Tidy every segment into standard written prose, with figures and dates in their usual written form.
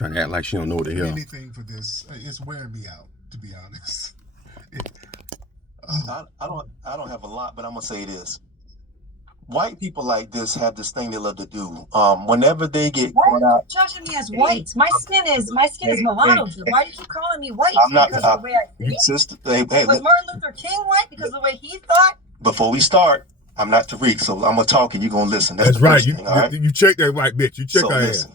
Trying to act like she don't know what the hell. Anything for this, it's wearing me out, to be honest. I don't have a lot, but I'm gonna say this. White people like this have this thing they love to do. Whenever they get caught out, judging me as white. My skin is mulatto. Why do you keep calling me white? I'm not. Because of the way I think? Sister, Was Martin Luther King white because of the way he thought? Before we start, I'm not Tariq, so I'm gonna talk and you're gonna listen. That's the right. first thing, all right? You check that white bitch. You check her ass.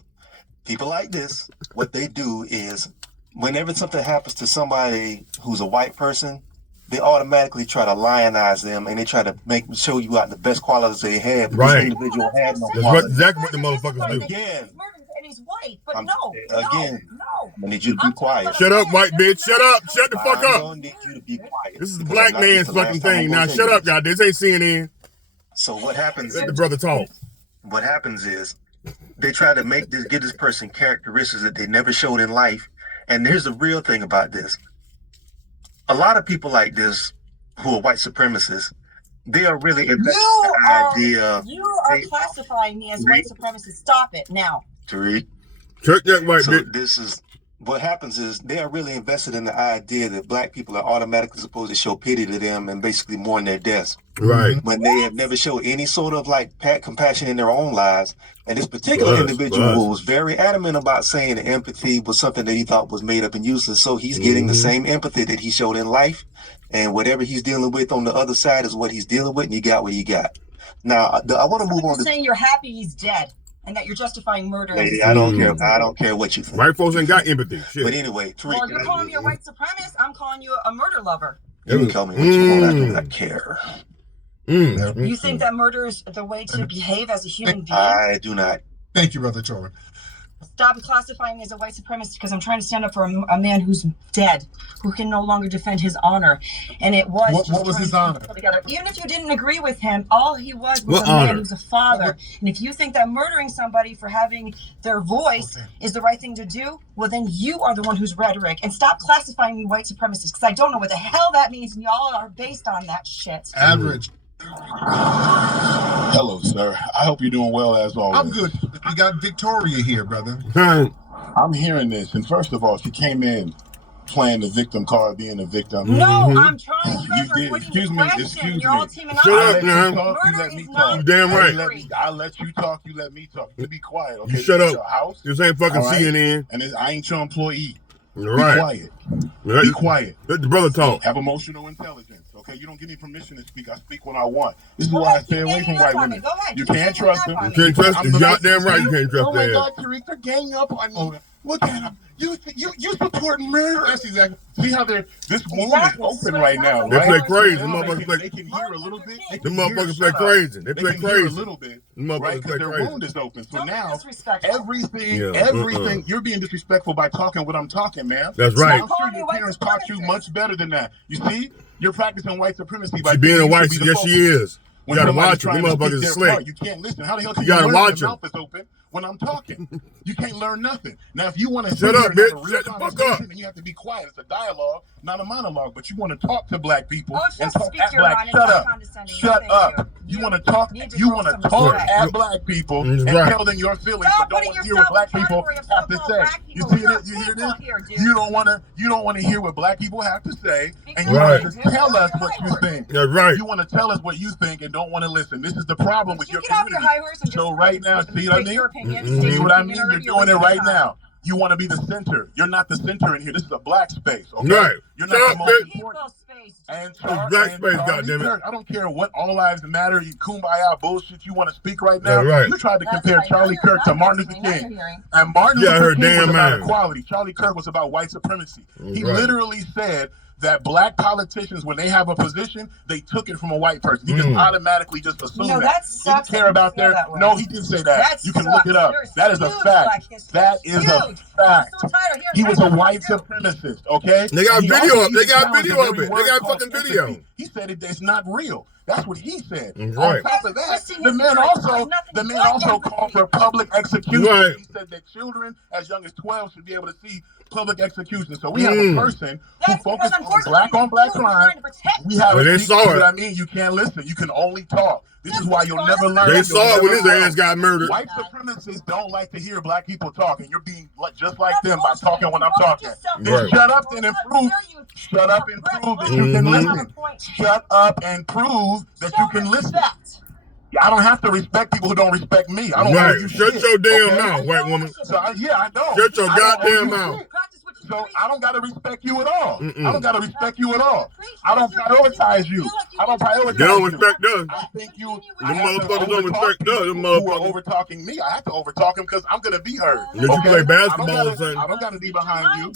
People like this, what they do is, whenever something happens to somebody who's a white person, they automatically try to lionize them and they try to show you out the best qualities they have. Right. This individual had no That's exactly what the motherfuckers do. Again. And he's white, but no. I need you to be quiet. Shut up, white bitch. Shut up. Shut the fuck up. I don't need you to be quiet. This is the black man's fucking thing. Now shut up, y'all. This ain't CNN. So what happens? Let the brother talk. What happens is they try to give this person characteristics that they never showed in life. And here's the real thing about this. A lot of people like this who are white supremacists, they are really invested in the idea. You are classifying me as white supremacist. Stop it now. Tariq. Check that white bitch. This is what happens is they are really invested in the idea that black people are automatically supposed to show pity to them and basically mourn their deaths. Right. When they have never showed any sort of like compassion in their own lives. And this particular individual was very adamant about saying that empathy was something that he thought was made up and useless. So he's getting the same empathy that he showed in life. And whatever he's dealing with on the other side is what he's dealing with. And you got what you got. Now, I want to move on to saying you're happy he's dead and that you're justifying murder. Lady, I don't care. I don't care what you think. White folks ain't got empathy. Shit. But anyway, Tariq. Well, you're calling me a white supremacist. I'm calling you a murder lover. You can call me what you want. I do not care. You think that murder is the way to behave as a human being? I do not. Thank you, Brother Torrin. Stop classifying me as a white supremacist because I'm trying to stand up for a man who's dead, who can no longer defend his honor. And it was what was his honor? Even if you didn't agree with him, all he was a man who's a father. And if you think that murdering somebody for having their voice is the right thing to do, well, then you are the one who's rhetoric. And stop classifying me white supremacist because I don't know what the hell that means, and y'all are based on that shit. Average. Hello, sir. I hope you're doing well as always. I'm good. We got Victoria here, brother. I'm hearing this, and first of all, she came in playing the victim card, being a victim. No, I'm trying. You guys are excuse me. You're all teaming up. Shut up, man. Murder let me is talk. not You damn right. I let you talk. You let me talk. You be quiet. Okay? You shut up. Your house. This ain't fucking CNN. And I ain't your employee. Right. Be quiet. Be quiet. Let the brother talk. Have emotional intelligence. Okay, you don't give me permission to speak. I speak when I want. This is why I stay away from white women. Go ahead. You can't trust them. You can't trust them. Goddamn right you can't trust them. Oh my God, Tariq, they're ganging up on me. Look at them. You support murder. That's exactly. See how this woman is open right now, They right? play crazy. Them motherfuckers They can hear a little bit. Them motherfuckers play crazy. They play can hear a crazy. little bit, Them right? motherfuckers play Because their crazy. wound is open. So Don't be now disrespectful. everything, you're being disrespectful by talking what I'm talking, man. That's right. I'm sure your parents taught you much better than that. You see, you're practicing white supremacy by She being a white, yes, yes she is. You gotta watch her. Them Them motherfuckers is slick. You can't listen. How the hell can You gotta learn watch when her. your mouth is open when I'm talking? You can't learn nothing. Now, if you want to Shut up, bitch. Shut the fuck up. then you have to be quiet. It's a dialogue, not a monologue. But you want to talk to black people and just talk speak at your black. mind Shut and up. not condescending. Shut Thank up. you. You want to talk. need to You grow want some to talk respect. at black people That's and right. tell them your feelings, Stop but don't putting want to hear what black yourself people in the have to category of say. black You people. see this? You hear this? Here, dude. You don't want to hear what black people have to say, and you Right. want to tell us what you think. That's right. You want to tell us what you think and don't want to listen. This is the problem with You your get off your community. high horse and So just right now, see what I state mean? your opinion. Mhm. State See your what I opinion, mean? or You're you're doing it wasting right time. now. You want to be the center. You're not the center in here. This is a black space. Okay? Right. You're Shut not up, the most bitch. important. People's space. And It's black space, Charlie goddammit. Kirk, I don't care what all lives matter, you kumbaya bullshit you want to speak right now. That's right. You tried to That's compare right. Charlie Now Kirk to you're Martin Luther listening. Now King. you're hearing. And Martin Yeah, Luther her King was damn about mind. equality. Charlie Kirk was about white supremacy. He Right. literally said that black politicians, when they have a position, they took it from a white person. He just automatically just assumed No, that. that He sucks didn't care that you about feel their. that way. No, he didn't say that. That You can sucks. look it up. There's That is a huge fact. black history. That is a Huge. fact. I'm so tired of hearing He was a everything white you do. supremacist, okay? They got And he video also of- they even got challenged video the of very it. They word got called fucking empathy. video. He said it's not real. That's what he said. Right. On top of that, Twisting the his man words. also There's nothing the man like also empathy. called for public execution. Right. He said that children as young as 12 should be able to see public execution. So we have a person who That's because focuses on unfortunately black you're crime. trying to protect We have Well, they see saw what it. I mean? You can't listen. You can only talk. This is why you'll That's never fine. learn. They You'll saw it when never his grow. ass got murdered. White supremacists don't like to hear black people talk, and you're being just like That's them by bullshit. talking when I'm You talking. yourself Then Right. shut up and improve. Shut up and prove that you can listen. Shut up and prove that you can listen. I don't have to respect people who don't respect me. I don't owe Right. you Shut shit, your damn okay? mouth, white woman. So I don't. Shut your I don't owe goddamn you mouth. shit. So I don't gotta respect you at all. Mm-mm. I don't gotta respect you at all. I don't prioritize you. I don't prioritize They don't you. respect us. I think you. Them I have to motherfuckers don't overtalk respect us. Them people who are motherfuckers. over talking me. I have to overtalk them because I'm gonna be heard. Did you Okay? play basketball or I something? don't gotta be behind you.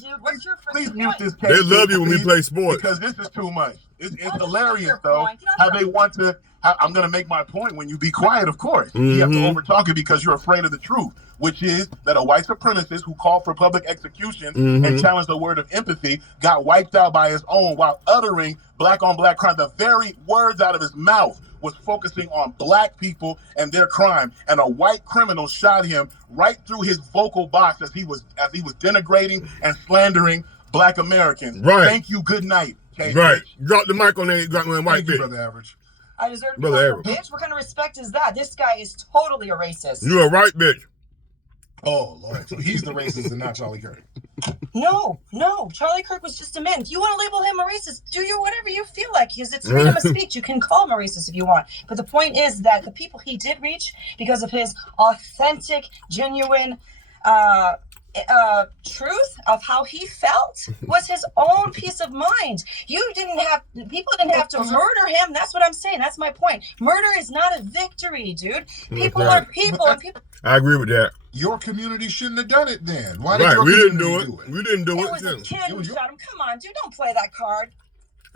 Please mute this. They love you when we please, play sports. because this is too much. It's hilarious though how they want to. I'm gonna make my point when you be quiet. Of course, you have to overtalk it because you're afraid of the truth, which is that a white supremacist who called for public executions and challenged the word of empathy got wiped out by his own while uttering black on black crime. The very words out of his mouth was focusing on black people and their crime, and a white criminal shot him right through his vocal box as he was denigrating and slandering black Americans. Right. Thank you. Good night. Okay, Right. bitch. Drop the mic on that white Thank you, bitch. Brother Average. I deserve to be Brother called a Average. bitch. What kind of respect is that? This guy is totally a racist. You a right bitch. Oh, Lord. So he's the racist and not Charlie Kirk. No. Charlie Kirk was just a man. If you want to label him a racist, do you whatever you feel like, because it's freedom of speech. You can call him a racist if you want. But the point is that the people he did reach, because of his authentic, genuine truth of how he felt, was his own peace of mind. People didn't have to murder him. That's what I'm saying. That's my point. Murder is not a victory, dude. People are people, and people. I agree with that. Your community shouldn't have done it then. Why did Right. your We didn't community do it. We didn't do It it. was a kid who shot him. Come on, dude, don't play that card.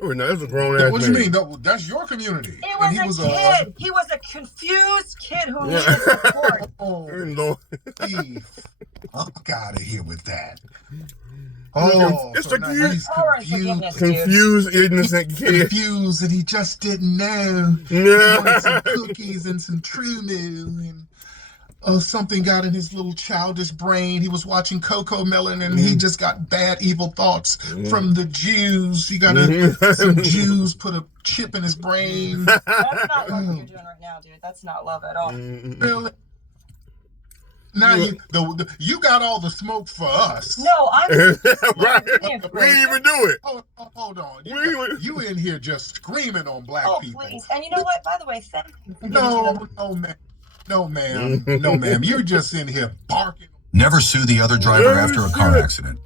Oh, no, that's a grown ass What do man. you mean? No, that's your community. It was a kid. He was a confused kid who needed support. Lord. Fuck out of here with that. It's so a now kid. he's Power and forgiveness, dude. Confused, innocent kid. confused and he just didn't know. He Yeah. wanted some cookies and some True Moo, and something got in his little childish brain. He was watching Coco Melon and he just got bad, evil thoughts from the Jews. He got some Jews put a chip in his brain. That's not love what you're doing right now, dude. That's not love at all. Really? Now you got all the smoke for us. No, I'm Right. We didn't even do it. Hold on. We- You in here just screaming on black Oh, people. please. And you know what? By the way, thank you for giving me No, ma'am. No, ma'am. You're just in here barking. Never sue the other driver after a car accident.